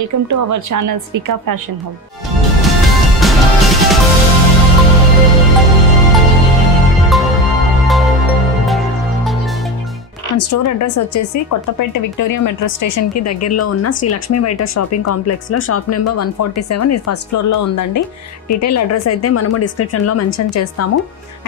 welcome to our channel Svika Fashion Hub. మన store address వచ్చేసి Kothapeta Victoria metro station కి దగ్గరలో ఉన్న శ్రీ లక్ష్మీ వైటర్ షాపింగ్ కాంప్లెక్స్ లో షాప్ నెంబర్ 147 ఇది ఫస్ట్ ఫ్లోర్ లో ఉందండి. డీటెయిల్ అడ్రస్ అయితే మనము డిస్క్రిప్షన్ లో మెన్షన్ చేస్తాము.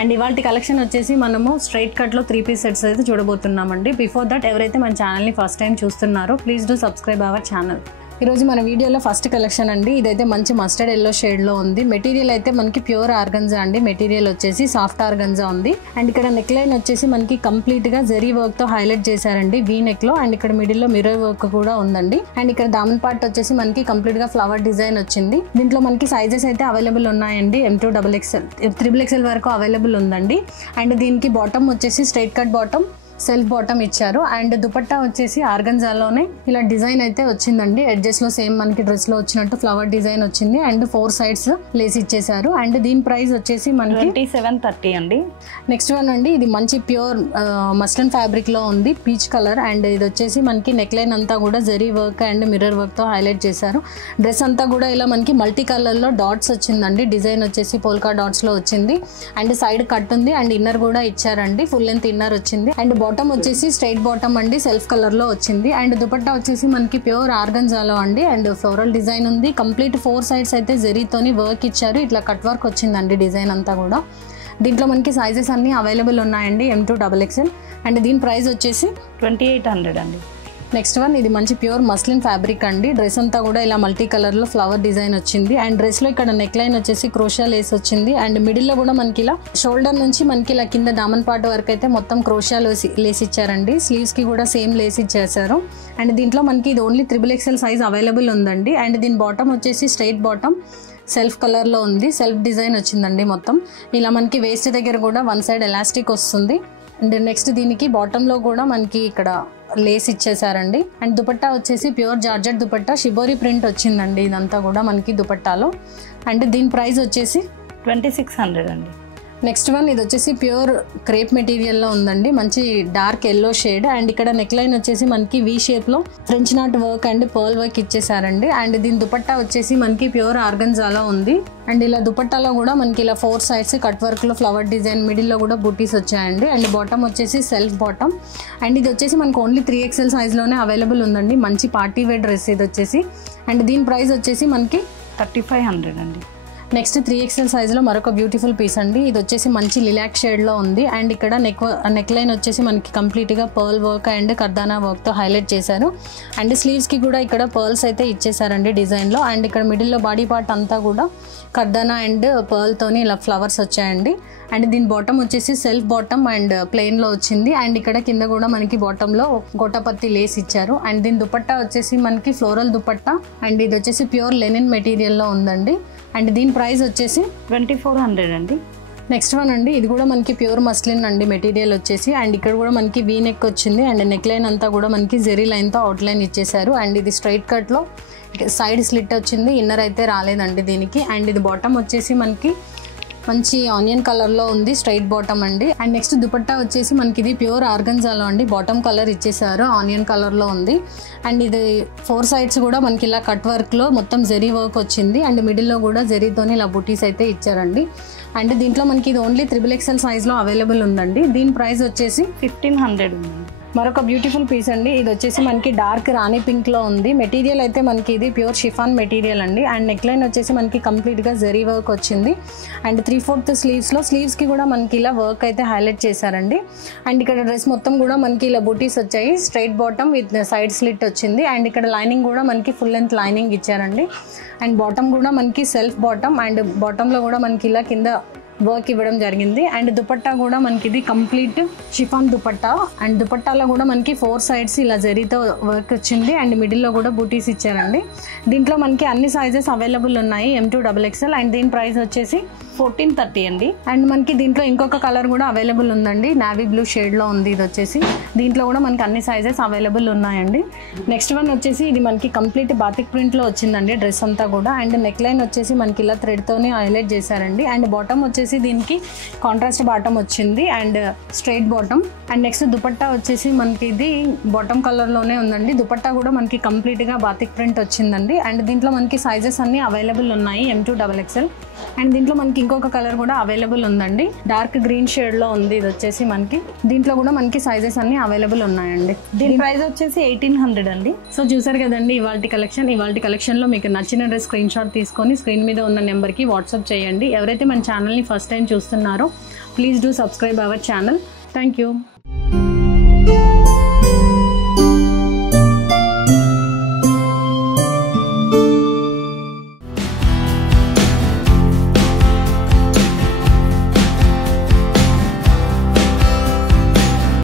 అండ్ ఇవాల్టి కలెక్షన్ వచ్చేసి మనము స్ట్రైట్ కట్ లో 3 పీస్ సెట్స్ అయితే చూడబోతున్నామండి. బిఫోర్ దట్ ఎవరైతే మన ఛానల్ ని ఫస్ట్ టైం చూస్తున్నారో please do subscribe our channel. ఈ రోజు మన వీడియోలో ఫస్ట్ కలెక్షన్ అండి. ఇదైతే మంచి మస్టర్డ్ ఎల్లో షేడ్ లో ఉంది. మెటీరియల్ అయితే మనకి ప్యూర్ ఆర్గంజా అండి. మెటీరియల్ వచ్చేసి సాఫ్ట్ ఆర్గంజా ఉంది. అండ్ ఇక్కడ నెక్ లైన్ వచ్చేసి మనకి కంప్లీట్ గా జరీ వర్క్ తో హైలైట్ చేశారండి వీ నెక్ లో. అండ్ ఇక్కడ మిడిల్ లో మిర్రర్ వర్క్ కూడా ఉందండి. అండ్ ఇక్కడ దామన్ పార్ట్ వచ్చేసి మనకి కంప్లీట్ గా ఫ్లవర్ డిజైన్ వచ్చింది. దీంట్లో మనకి సైజెస్ అయితే అవైలబుల్ ఉన్నాయండి. M2 XXL, XXL వరకు అవైలబుల్ ఉందండి. అండ్ దీనికి బాటమ్ వచ్చేసి straight cut bottom, self bottom ఇచ్చారు. అండ్ దుపట్టా వచ్చేసి ఆర్గంజాలోనే ఇలా డిజైన్ అయితే వచ్చిందండి. ఎడ్జెస్ లో సేమ్ మనకి డ్రెస్ లో వచ్చినట్టు ఫ్లవర్ డిజైన్ వచ్చింది. అండ్ 4 సైడ్స్ లేస్ ఇచ్చేసారు. అండ్ దీని ప్రైస్ వచ్చేసి మనకి 2730 అండి. నెక్స్ట్ వన్ అండి, ఇది మంచి ప్యూర్ మస్టర్న్ ఫ్యాబ్రిక్ లో ఉంది, పీచ్ కలర్. అండ్ ఇది వచ్చేసి మనకి నెక్ లైన్ అంతా కూడా zari work and mirror work తో హైలైట్ చేశారు. డ్రెస్ అంతా కూడా ఇలా మనకి మల్టీ కలర్ లో డాట్స్ వచ్చిందండి. డిజైన్ వచ్చేసి పోల్కా డాట్స్ లో వచ్చింది. అండ్ సైడ్ కట్ ఉంది. అండ్ ఇన్నర్ కూడా ఇచ్చారండి, ఫుల్ లెంత్ ఇన్నర్ వచ్చింది. అండ్ బాటమ్ వచ్చేసి స్ట్రైట్ బాటమ్ అండి, సెల్ఫ్ కలర్ లో వచ్చింది. అండ్ దుపట్టా వచ్చేసి మనకి ప్యూర్ ఆర్గంజాలో అండి. అండ్ ఫ్లోరల్ డిజైన్ ఉంది. కంప్లీట్ 4 సైడ్స్ అయితే జరీతోని వర్క్ ఇచ్చారు. ఇట్లా కట్ వర్క్ వచ్చిందండి డిజైన్ అంతా కూడా. దీంట్లో మనకి సైజెస్ అన్ని అవైలబుల్ ఉన్నాయండి, M2 XXL. అండ్ దీని ప్రైస్ వచ్చేసి 2800 అండి. నెక్స్ట్ వన్, ఇది మంచి ప్యూర్ మస్లిన్ ఫ్యాబ్రిక్ అండి. డ్రెస్ అంతా కూడా ఇలా మల్టీ కలర్ లో ఫ్లవర్ డిజైన్ వచ్చింది. అండ్ డ్రెస్ లో ఇక్కడ నెక్ లైన్ వచ్చేసి క్రోషియా లేస్ వచ్చింది. అండ్ మిడిల్ లో కూడా మనకి ఇలా షోల్డర్ నుంచి మనకి ఇలా కింద దామన్ పార్ట్ వరకు అయితే మొత్తం క్రోషియా లేస్ ఇచ్చారండి. స్లీవ్స్ కి కూడా సేమ్ లేస్ ఇచ్చేసారు. అండ్ దీంట్లో మనకి ఇది ఓన్లీ XXL సైజ్ అవైలబుల్ ఉందండి. అండ్ దీని బాటమ్ వచ్చేసి స్ట్రైట్ బాటమ్, సెల్ఫ్ కలర్ లో ఉంది. సెల్ఫ్ డిజైన్ వచ్చిందండి మొత్తం. ఇలా మనకి వేస్ట్ దగ్గర కూడా 1 సైడ్ ఎలాస్టిక్ వస్తుంది. అండ్ నెక్స్ట్ దీనికి బాటమ్ లో కూడా మనకి ఇక్కడ లేస్ ఇచ్చేసారండి. అండ్ దుపట్టా వచ్చేసి pure georgette dupatta, shibori print వచ్చిందండి ఇదంతా కూడా మనకి దుపట్టాలో. అండ్ దీని ప్రైస్ వచ్చేసి 2600 అండి. నెక్స్ట్ వన్, ఇది వచ్చేసి ప్యూర్ క్రేప్ మెటీరియల్ లో ఉందండి. మంచి డార్క్ ఎల్లో షేడ్. అండ్ ఇక్కడ నెక్ లైన్ వచ్చేసి మనకి వి షేప్ లో French knot work and purl work ఇచ్చేసారండి. అండ్ దీని దుపట్టా వచ్చేసి మనకి ప్యూర్ ఆర్గంజాలో ఉంది. అండ్ ఇలా దుపట్టాలో కూడా మనకి ఇలా 4 సైడ్స్ కట్ వర్క్ లో ఫ్లవర్ డిజైన్, మిడిల్ లో కూడా బూటీస్ వచ్చాయండి. అండ్ బాటమ్ వచ్చేసి సెల్ఫ్ బాటమ్. అండ్ ఇది వచ్చేసి మనకు ఓన్లీ 3XL సైజ్ లోనే అవైలబుల్ ఉందండి. మంచి పార్టీ వేర్ డ్రెస్ ఇది వచ్చేసి. అండ్ దీని ప్రైస్ వచ్చేసి మనకి 3500 అండి. నెక్స్ట్ 3XL సైజ్ లో మరొక బ్యూటిఫుల్ పీస్ అండి. ఇది వచ్చేసి మంచి లిలాక్ షేడ్ లో ఉంది. అండ్ ఇక్కడ నెక్ లైన్ వచ్చేసి మనకి కంప్లీట్ గా పర్ల్ వర్క్ అండ్ కర్దానా వర్క్ తో హైలైట్ చేశారు. అండ్ స్లీవ్స్ కి కూడా ఇక్కడ పర్ల్స్ అయితే ఇచ్చేసారండి డిజైన్ లో. అండ్ ఇక్కడ మిడిల్ లో బాడీ పార్ట్ అంతా కూడా కర్దానా అండ్ పర్ల్ తోని ఇలా ఫ్లవర్స్ వచ్చాయండి. అండ్ దీని బాటమ్ వచ్చేసి సెల్ఫ్ బాటమ్ అండ్ ప్లెయిన్ లో వచ్చింది. అండ్ ఇక్కడ కింద కూడా మనకి బాటమ్ లో గోటాపత్తి లేస్ ఇచ్చారు. అండ్ దీని దుపట్టా వచ్చేసి మనకి ఫ్లోరల్ దుపట్టా. అండ్ ఇది వచ్చేసి ప్యూర్ లెనిన్ మెటీరియల్ లో ఉందండి. అండ్ దీని ప్రైస్ వచ్చేసి 2400 అండి. నెక్స్ట్ వన్ అండి, ఇది కూడా మనకి ప్యూర్ మస్లిన్ అండి మెటీరియల్ వచ్చేసి. అండ్ ఇక్కడ కూడా మనకి వీ నెక్ వచ్చింది. అండ్ నెక్ లైన్ అంతా కూడా మనకి జెరీ లైన్ తో అవుట్ లైన్ ఇచ్చేసారు. అండ్ ఇది స్ట్రైట్ కట్ లో సైడ్ స్లిట్ వచ్చింది, ఇన్నర్ అయితే రాలేదండి దీనికి. అండ్ ఇది బాటమ్ వచ్చేసి మనకి మంచి ఆనియన్ కలర్ లో ఉంది, స్ట్రైట్ బాటమ్ అండి. అండ్ నెక్స్ట్ దుపట్టా వచ్చేసి మనకి ఇది ప్యూర్ ఆర్గంజాలో అండి. బాటమ్ కలర్ ఇచ్చేసారు, ఆనియన్ కలర్ లో ఉంది. అండ్ ఇది 4 సైడ్స్ కూడా మనకి ఇలా కట్ వర్క్ లో మొత్తం జెరీ వర్క్ వచ్చింది. అండ్ మిడిల్ లో కూడా జెరీతోని ఇలా బుటీస్ అయితే ఇచ్చారండి. అండ్ దీంట్లో మనకి ఇది ఓన్లీ XXL సైజ్ లో అవైలబుల్ ఉందండి. దీని ప్రైస్ వచ్చేసి 1500 ఉందండి. మరొక బ్యూటిఫుల్ పీస్ అండి. ఇది వచ్చేసి మనకి డార్క్ రాణి పింక్ లో ఉంది. మెటీరియల్ అయితే మనకి ఇది ప్యూర్ షిఫాన్ మెటీరియల్ అండి. అండ్ నెక్ లైన్ వచ్చేసి మనకి కంప్లీట్ గా జరీ వర్క్ వచ్చింది. అండ్ 3/4 స్లీవ్స్ లో స్లీవ్స్ కి కూడా మనకి ఇలా వర్క్ అయితే హైలైట్ చేశారండి. అండ్ ఇక్కడ డ్రెస్ మొత్తం కూడా మనకి ఇలా బూటీస్ వచ్చాయి. Straight bottom with side slit వచ్చింది. అండ్ ఇక్కడ లైనింగ్ కూడా మనకి ఫుల్ లెంత్ లైనింగ్ ఇచ్చారండి. అండ్ బాటమ్ కూడా మనకి సెల్ఫ్ బాటమ్. అండ్ బాటమ్ లో కూడా మనకి ఇలా కింద వర్క్ ఇవ్వడం జరిగింది. అండ్ దుపట్టా కూడా మనకి ఇది కంప్లీట్ షిఫాన్ దుపట్టా. అండ్ దుపట్టాలో కూడా మనకి 4 సైడ్స్ ఇలా జరీతో వర్క్ వచ్చింది. అండ్ మిడిల్ లో కూడా బూటీస్ ఇచ్చారండి. దీంట్లో మనకి అన్ని సైజెస్ అవైలబుల్ ఉన్నాయి, M2 XXL. అండ్ దీని ప్రైస్ వచ్చేసి 1430 అండి. అండ్ మనకి దీంట్లో ఇంకొక కలర్ కూడా అవైలబుల్ ఉందండి, నావీ బ్లూ షేడ్లో ఉంది. ఇది వచ్చేసి దీంట్లో కూడా మనకి అన్ని సైజెస్ అవైలబుల్ ఉన్నాయండి. నెక్స్ట్ వన్ వచ్చేసి ఇది మనకి కంప్లీట్ బాతిక్ ప్రింట్లో వచ్చిందండి డ్రెస్ అంతా కూడా. అండ్ నెక్ లైన్ వచ్చేసి మనకి ఇలా థ్రెడ్తోనే హైలైట్ చేశారండి. అండ్ బాటమ్ వచ్చేసి దీనికి కాంట్రాస్ట్ బాటమ్ వచ్చింది and straight bottom. And next dupatta వచ్చేసి మనకి ఇది బాటమ్ కలర్లోనే ఉందండి. దుపట్టా కూడా మనకి కంప్లీట్గా బాతిక్ ప్రింట్ వచ్చిందండి. అండ్ దీంట్లో మనకి సైజెస్ అన్ని అవైలబుల్ ఉన్నాయి, M2XXL. అండ్ దీంట్లో మనకి ఇంకొక కలర్ కూడా అవైలబుల్ ఉందండి, డార్క్ గ్రీన్ షేడ్లో ఉంది. ఇది వచ్చేసి మనకి దీంట్లో కూడా మనకి సైజెస్ అన్ని అవైలబుల్ ఉన్నాయండి. దీని ప్రైస్ వచ్చేసి 1800 అండి. సో చూసారు కదండి ఇవాల్టి కలెక్షన్లో మీకు నచ్చిన డ్రెస్ స్క్రీన్ షాట్ తీసుకొని స్క్రీన్ మీద ఉన్న నెంబర్కి వాట్సాప్ చేయండి. ఎవరైతే మన ఛానల్ని ఫస్ట్ టైం చూస్తున్నారో please do subscribe our channel. Thank you.